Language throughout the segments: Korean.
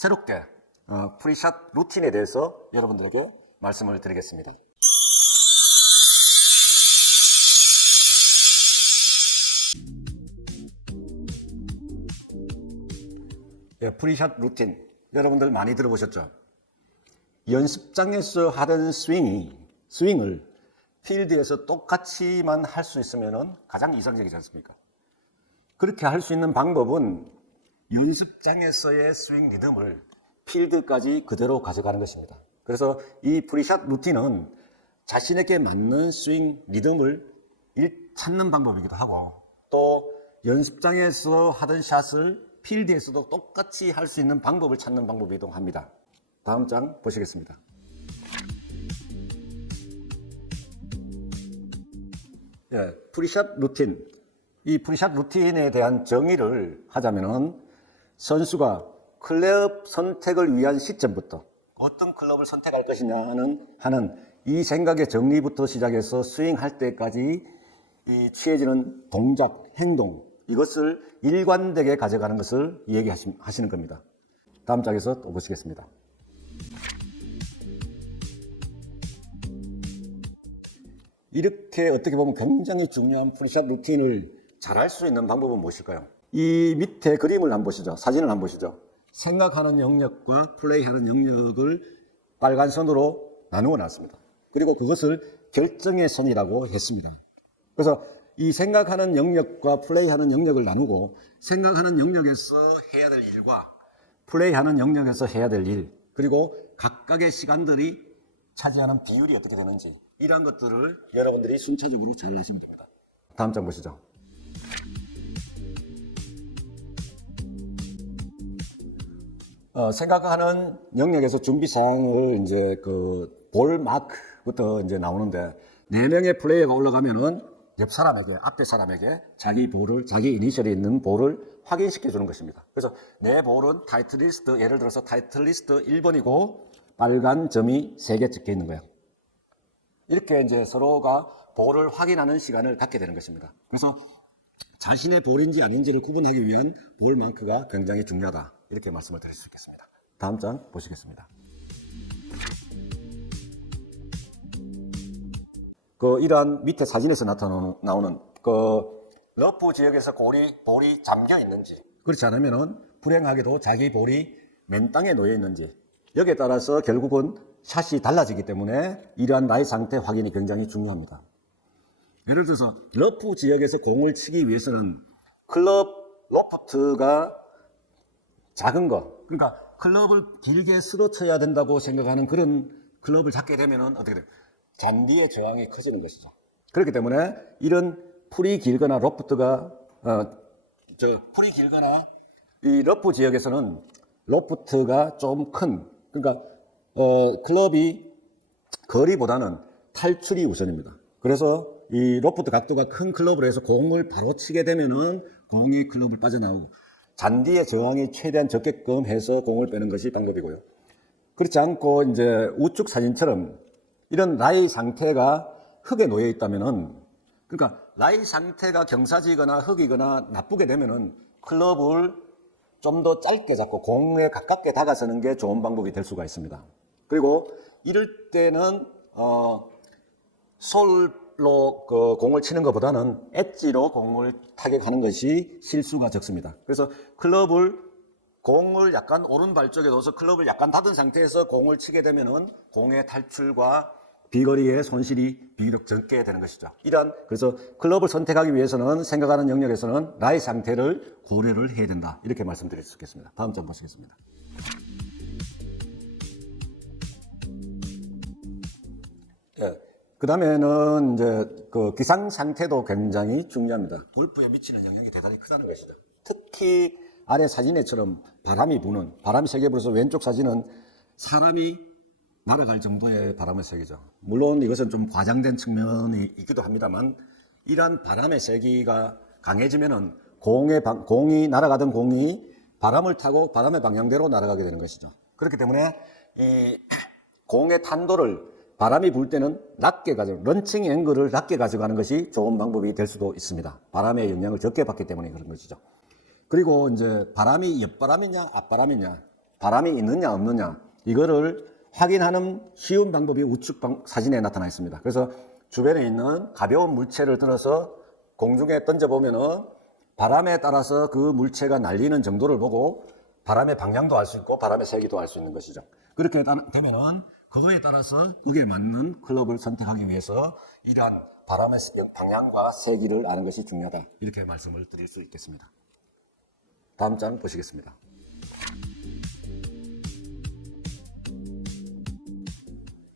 새롭게 프리샷 루틴에 대해서 여러분들에게 말씀을 드리겠습니다. 예, 프리샷 루틴 여러분들 많이 들어보셨죠? 연습장에서 하던 스윙을 필드에서 똑같이만 할 수 있으면 가장 이상적이지 않습니까? 그렇게 할 수 있는 방법은 연습장에서의 스윙 리듬을 필드까지 그대로 가져가는 것입니다. 그래서 이 프리샷 루틴은 자신에게 맞는 스윙 리듬을 찾는 방법이기도 하고, 또 연습장에서 하던 샷을 필드에서도 똑같이 할 수 있는 방법을 찾는 방법이기도 합니다. 다음 장 보시겠습니다. 예, 프리샷 루틴. 이 프리샷 루틴에 대한 정의를 하자면은 선수가 클럽 선택을 위한 시점부터 어떤 클럽을 선택할 것이냐 하는 이 생각의 정리부터 시작해서 스윙할 때까지 취해지는 동작, 행동, 이것을 일관되게 가져가는 것을 얘기하시는 겁니다. 다음 장에서 또 보시겠습니다. 이렇게 어떻게 보면 굉장히 중요한 프리샷 루틴을 잘할 수 있는 방법은 무엇일까요? 이 밑에 그림을 한번 보시죠. 사진을 한번 보시죠. 생각하는 영역과 플레이하는 영역을 빨간 선으로 나누어 놨습니다. 그리고 그것을 결정의 선이라고 했습니다. 그래서 이 생각하는 영역과 플레이하는 영역을 나누고, 생각하는 영역에서 해야 될 일과 플레이하는 영역에서 해야 될 일, 그리고 각각의 시간들이 차지하는 비율이 어떻게 되는지, 이러한 것들을 여러분들이 순차적으로 잘 하시면 됩니다. 다음 장 보시죠. 생각하는 영역에서 준비 사항을 이제 볼 마크부터 이제 나오는데, 4명의 플레이어가 올라가면은 옆 사람에게, 앞에 사람에게 자기 이니셜이 있는 볼을 확인시켜 주는 것입니다. 그래서 내 볼은 타이틀리스트, 예를 들어서 타이틀리스트 1번이고 빨간 점이 3개 찍혀 있는 거예요. 이렇게 이제 서로가 볼을 확인하는 시간을 갖게 되는 것입니다. 그래서 자신의 볼인지 아닌지를 구분하기 위한 볼 마크가 굉장히 중요하다, 이렇게 말씀을 드릴 수 있겠습니다. 다음 장 보시겠습니다. 이러한 밑에 사진에서 나오는 러프 지역에서 볼이 잠겨 있는지, 그렇지 않으면은 불행하게도 자기 볼이 맨 땅에 놓여 있는지, 여기에 따라서 결국은 샷이 달라지기 때문에 이러한 나의 상태 확인이 굉장히 중요합니다. 예를 들어서 러프 지역에서 공을 치기 위해서는 클럽 로프트가 작은 거, 그러니까 클럽을 길게 쓰러쳐야 된다고 생각하는 그런 클럽을 잡게 되면은 어떻게 돼요? 잔디의 저항이 커지는 것이죠. 그렇기 때문에 이런 풀이 길거나 이 러프 지역에서는 로프트가 좀 큰, 그러니까 클럽이 거리보다는 탈출이 우선입니다. 그래서 이 로프트 각도가 큰 클럽을 해서 공을 바로 치게 되면은 공이 클럽을 빠져나오고, 잔디의 저항이 최대한 적게끔 해서 공을 빼는 것이 방법이고요. 그렇지 않고 이제 우측 사진처럼 이런 라이 상태가 흙에 놓여 있다면은, 그러니까 라이 상태가 경사지거나 흙이거나 나쁘게 되면은 클럽을 좀 더 짧게 잡고 공에 가깝게 다가서는 게 좋은 방법이 될 수가 있습니다. 그리고 이럴 때는 솔로 공을 치는 것보다는 엣지로 공을 타격하는 것이 실수가 적습니다. 그래서 공을 약간 오른발 쪽에 넣어서 클럽을 약간 닫은 상태에서 공을 치게 되면은 공의 탈출과 비거리의 손실이 비교적 적게 되는 것이죠. 그래서 클럽을 선택하기 위해서는 생각하는 영역에서는 라이 상태를 고려를 해야 된다, 이렇게 말씀드릴 수 있겠습니다. 다음 장 보시겠습니다. 예, 그 다음에는 이제 기상 상태도 굉장히 중요합니다. 골프에 미치는 영향이 대단히 크다는 것이죠. 특히 아래 사진에처럼 바람이 세게 불어서 왼쪽 사진은 사람이 날아갈 정도의 바람의 세기죠. 물론 이것은 좀 과장된 측면이 있기도 합니다만, 이러한 바람의 세기가 강해지면은 날아가던 공이 바람을 타고 바람의 방향대로 날아가게 되는 것이죠. 그렇기 때문에 이 공의 탄도를 바람이 불 때는 런칭 앵글을 낮게 가져가는 것이 좋은 방법이 될 수도 있습니다. 바람의 영향을 적게 받기 때문에 그런 것이죠. 그리고 이제 바람이 옆바람이냐 앞바람이냐, 바람이 있느냐 없느냐 이거를 확인하는 쉬운 방법이 우측 사진에 나타나 있습니다. 그래서 주변에 있는 가벼운 물체를 들어서 공중에 던져보면은 바람에 따라서 그 물체가 날리는 정도를 보고 바람의 방향도 알 수 있고 바람의 세기도 알 수 있는 것이죠. 그렇게 되면은 그거에 따라서 그게 맞는 클럽을 선택하기 위해서 이러한 바람의 방향과 세기를 아는 것이 중요하다. 이렇게 말씀을 드릴 수 있겠습니다. 다음 장 보시겠습니다.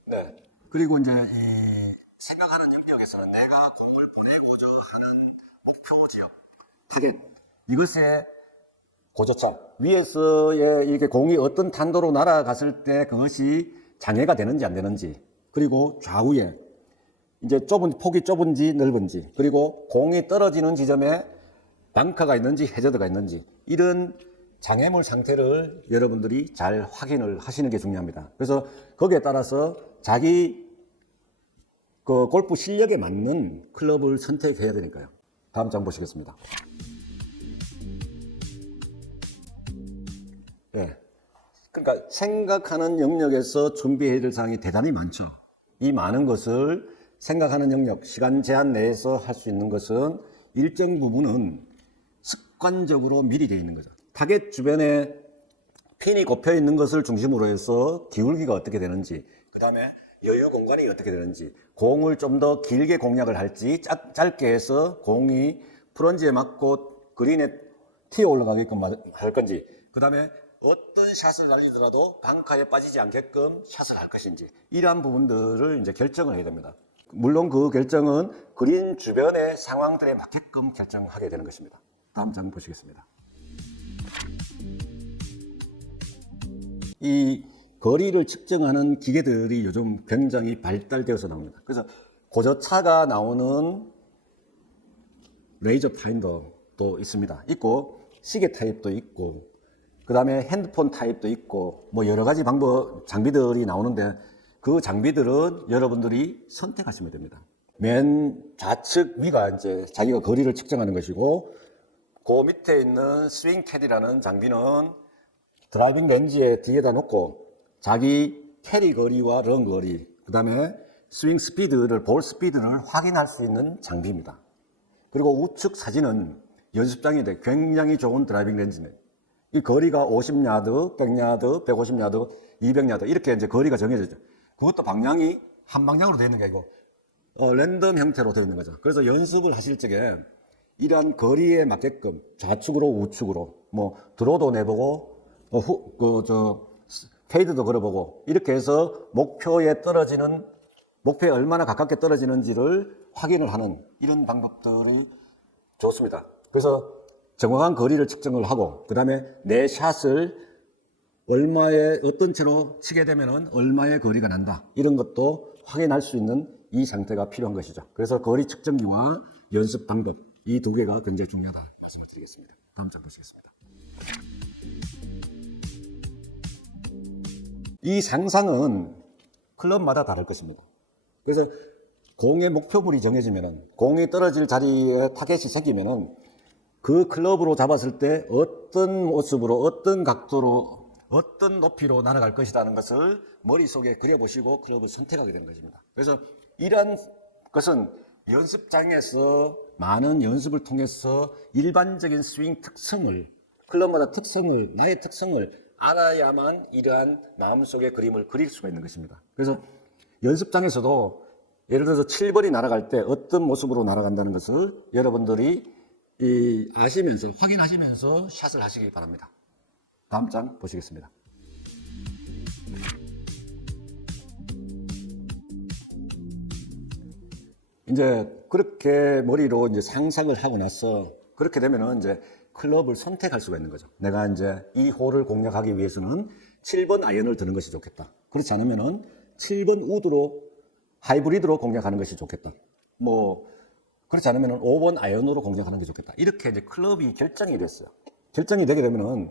네. 그리고 이제 생각하는 영역에서는 내가 공을 보내고자 하는 목표 지역, 타겟, 이것의 고저차, 위에서의 이게 공이 어떤 탄도로 날아갔을 때 그것이 장애가 되는지 안 되는지, 그리고 좌우에 이제 폭이 좁은지 넓은지, 그리고 공이 떨어지는 지점에 벙커가 있는지 해저드가 있는지, 이런 장애물 상태를 여러분들이 잘 확인을 하시는 게 중요합니다. 그래서 거기에 따라서 자기 그 골프 실력에 맞는 클럽을 선택해야 되니까요. 다음 장 보시겠습니다. 예. 그러니까 생각하는 영역에서 준비해야 될 사항이 대단히 많죠. 이 많은 것을 생각하는 영역, 시간 제한 내에서 할 수 있는 것은 일정 부분은 습관적으로 미리 되어 있는 거죠. 타겟 주변에 핀이 꼽혀 있는 것을 중심으로 해서 기울기가 어떻게 되는지, 그 다음에 여유 공간이 어떻게 되는지, 공을 좀 더 길게 공략을 할지, 짧게 해서 공이 프런지에 맞고 그린에 튀어 올라가게끔 할 건지, 그 다음에 어떤 샷을 날리더라도 벙커에 빠지지 않게끔 샷을 할 것인지, 이러한 부분들을 이제 결정을 해야 됩니다. 물론 그 결정은 그린 주변의 상황들에 맞게끔 결정하게 되는 것입니다. 다음 장 보시겠습니다. 이 거리를 측정하는 기계들이 요즘 굉장히 발달되어서 나옵니다. 그래서 고저차가 나오는 레이저 파인더도 있습니다. 있고, 시계 타입도 있고, 그 다음에 핸드폰 타입도 있고, 뭐 여러 가지 장비들이 나오는데 그 장비들은 여러분들이 선택하시면 됩니다. 맨 좌측 위가 이제 자기가 거리를 측정하는 것이고, 그 밑에 있는 스윙 캐디라는 장비는 드라이빙 렌즈에 뒤에다 놓고 자기 캐리 거리와 런 거리, 그 다음에 스윙 스피드를, 볼 스피드를 확인할 수 있는 장비입니다. 그리고 우측 사진은 연습장인데 굉장히 좋은 드라이빙 렌즈네. 이 거리가 50야드, 100야드, 150야드, 200야드 이렇게 이제 거리가 정해졌죠. 그것도 방향이 한 방향으로 되어 있는 게 아니고 랜덤 형태로 되어 있는 거죠. 그래서 연습을 하실 적에 이러한 거리에 맞게끔 좌측으로 우측으로 뭐 드로도 내보고 페이드도 걸어보고 이렇게 해서 목표에 얼마나 가깝게 떨어지는지를 확인을 하는 이런 방법들이 좋습니다. 그래서 정확한 거리를 측정을 하고 그 다음에 내 샷을 어떤 채로 치게 되면 얼마의 거리가 난다, 이런 것도 확인할 수 있는 이 상태가 필요한 것이죠. 그래서 거리 측정기와 연습 방법, 이 두 개가 굉장히 중요하다 말씀을 드리겠습니다. 다음 장 보시겠습니다. 이 상상은 클럽마다 다를 것입니다. 그래서 공의 목표물이 정해지면은, 공이 떨어질 자리에 타겟이 생기면은 그 클럽으로 잡았을 때 어떤 모습으로, 어떤 각도로, 어떤 높이로 날아갈 것이라는 것을 머릿속에 그려보시고 클럽을 선택하게 되는 것입니다. 그래서 이러한 것은 연습장에서 많은 연습을 통해서 일반적인 스윙 특성을, 클럽마다 특성을, 나의 특성을 알아야만 이러한 마음속의 그림을 그릴 수가 있는 것입니다. 그래서 연습장에서도 예를 들어서 7번이 날아갈 때 어떤 모습으로 날아간다는 것을 여러분들이 아시면서, 확인하시면서 샷을 하시기 바랍니다. 다음 장 보시겠습니다. 이제 그렇게 머리로 이제 상상을 하고 나서 그렇게 되면은 이제 클럽을 선택할 수가 있는 거죠. 내가 이제 이 홀을 공략하기 위해서는 7번 아이언을 드는 것이 좋겠다. 그렇지 않으면은 7번 우드로, 하이브리드로 공략하는 것이 좋겠다. 뭐 그렇지 않으면은 5번 아이언으로 공략하는 게 좋겠다. 이렇게 이제 클럽이 결정이 됐어요. 결정이 되게 되면은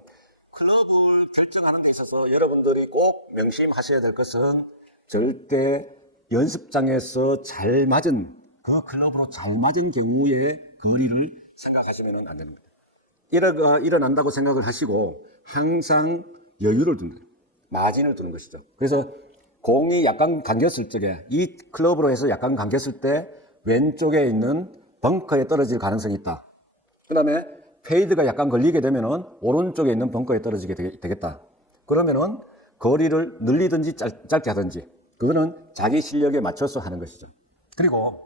클럽을 결정하는 데 있어서 여러분들이 꼭 명심하셔야 될 것은 절대 연습장에서 잘 맞은, 그 클럽으로 잘 맞은 경우의 거리를 생각하시면 안 됩니다. 일어난다고 생각을 하시고 항상 여유를 두는 거예요. 마진을 두는 것이죠. 그래서 공이 약간 감겼을 적에 이 클럽으로 해서 약간 감겼을 때 왼쪽에 있는 벙커에 떨어질 가능성이 있다. 그 다음에 페이드가 약간 걸리게 되면은 오른쪽에 있는 벙커에 떨어지게 되겠다. 그러면은 거리를 늘리든지 짧게 하든지 그거는 자기 실력에 맞춰서 하는 것이죠. 그리고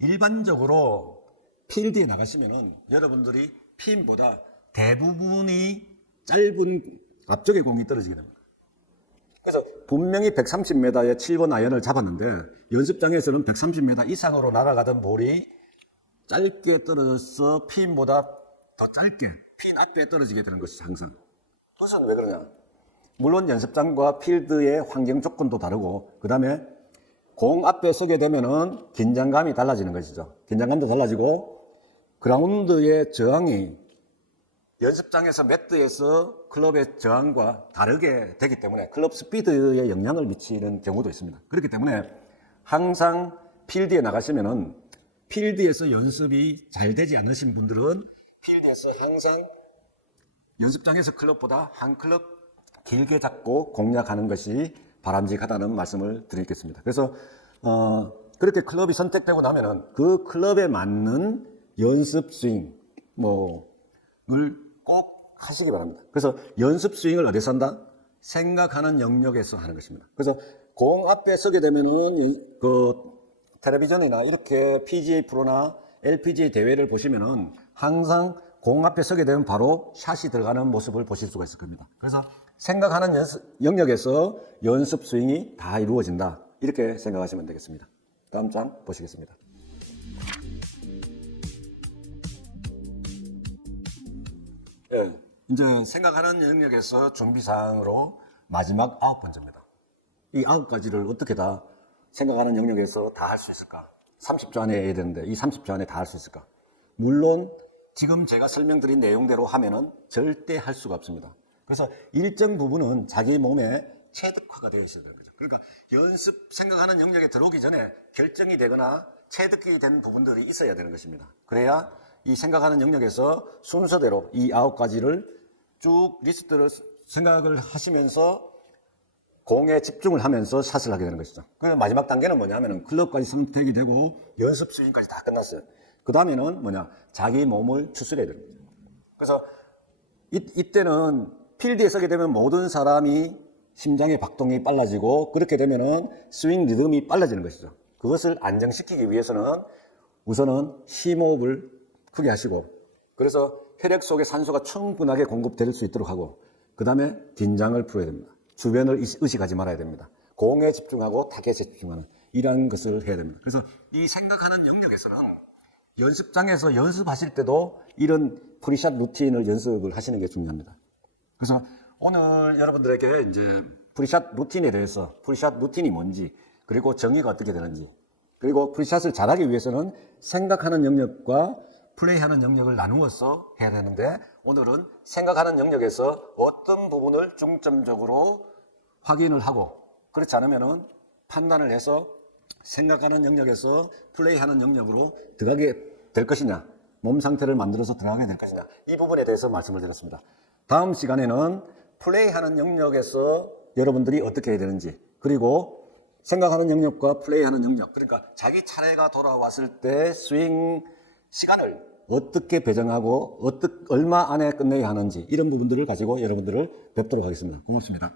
일반적으로 필드에 나가시면은 여러분들이 핀보다 대부분이 짧은 앞쪽에 공이 떨어지게 됩니다. 그래서 분명히 130m의 7번 아이언을 잡았는데 연습장에서는 130m 이상으로 날아가던 볼이 짧게 떨어져서 핀보다 더 짧게 핀 앞에 떨어지게 되는 것이 항상. 그것은 왜 그러냐? 물론 연습장과 필드의 환경 조건도 다르고 그 다음에 공 앞에 서게 되면은 긴장감이 달라지는 것이죠. 긴장감도 달라지고 그라운드의 저항이 연습장에서 매트에서 클럽의 저항과 다르게 되기 때문에 클럽 스피드에 영향을 미치는 경우도 있습니다. 그렇기 때문에 항상 필드에 나가시면은 필드에서 연습이 잘 되지 않으신 분들은 필드에서 항상 연습장에서 클럽보다 한 클럽 길게 잡고 공략하는 것이 바람직하다는 말씀을 드리겠습니다. 그래서 그렇게 클럽이 선택되고 나면은 그 클럽에 맞는 연습 스윙 을 꼭 하시기 바랍니다. 그래서 연습 스윙을 어디서 한다? 생각하는 영역에서 하는 것입니다. 그래서 공 앞에 서게 되면은 그 텔레비전이나 이렇게 PGA 프로나 LPGA 대회를 보시면은 항상 공 앞에 서게 되면 바로 샷이 들어가는 모습을 보실 수가 있을 겁니다. 그래서 생각하는 영역에서 연습 스윙이 다 이루어진다. 이렇게 생각하시면 되겠습니다. 다음 장 보시겠습니다. 예, 이제 생각하는 영역에서 준비사항으로 마지막 9번째입니다. 이 9가지를 어떻게 다 생각하는 영역에서 다 할 수 있을까? 30초 안에 해야 되는데 이 30초 안에 다 할 수 있을까? 물론 지금 제가 설명드린 내용대로 하면은 절대 할 수가 없습니다. 그래서 일정 부분은 자기 몸에 체득화가 되어 있어야 되는 거죠. 그러니까 연습 생각하는 영역에 들어오기 전에 결정이 되거나 체득이 된 부분들이 있어야 되는 것입니다. 그래야 이 생각하는 영역에서 순서대로 이 9가지를 쭉 리스트를 생각을 하시면서 공에 집중을 하면서 샷을 하게 되는 것이죠. 그래서 마지막 단계는 뭐냐면은 클럽까지 선택이 되고 연습 스윙까지 다 끝났어요. 그 다음에는 뭐냐? 자기 몸을 추스려야 됩니다. 그래서 이때는 필드에 서게 되면 모든 사람이 심장의 박동이 빨라지고 그렇게 되면은 스윙 리듬이 빨라지는 것이죠. 그것을 안정시키기 위해서는 우선은 심호흡을 크게 하시고 그래서 혈액 속에 산소가 충분하게 공급될 수 있도록 하고 그 다음에 긴장을 풀어야 됩니다. 주변을 의식하지 말아야 됩니다. 공에 집중하고 타겟에 집중하는 이러한 것을 해야 됩니다. 그래서 이 생각하는 영역에서는 연습장에서 연습하실 때도 이런 프리샷 루틴을 연습을 하시는 게 중요합니다. 그래서 오늘 여러분들에게 이제 프리샷 루틴에 대해서 프리샷 루틴이 뭔지 그리고 정의가 어떻게 되는지 그리고 프리샷을 잘하기 위해서는 생각하는 영역과 플레이하는 영역을 나누어서 해야 되는데 오늘은 생각하는 영역에서 어떤 부분을 중점적으로 확인을 하고 그렇지 않으면은 판단을 해서 생각하는 영역에서 플레이하는 영역으로 들어가게 될 것이냐 몸 상태를 만들어서 들어가게 될 것이냐 이 부분에 대해서 말씀을 드렸습니다. 다음 시간에는 플레이하는 영역에서 여러분들이 어떻게 해야 되는지 그리고 생각하는 영역과 플레이하는 영역 그러니까 자기 차례가 돌아왔을 때 스윙 시간을 어떻게 배정하고 얼마 안에 끝내야 하는지 이런 부분들을 가지고 여러분들을 뵙도록 하겠습니다. 고맙습니다.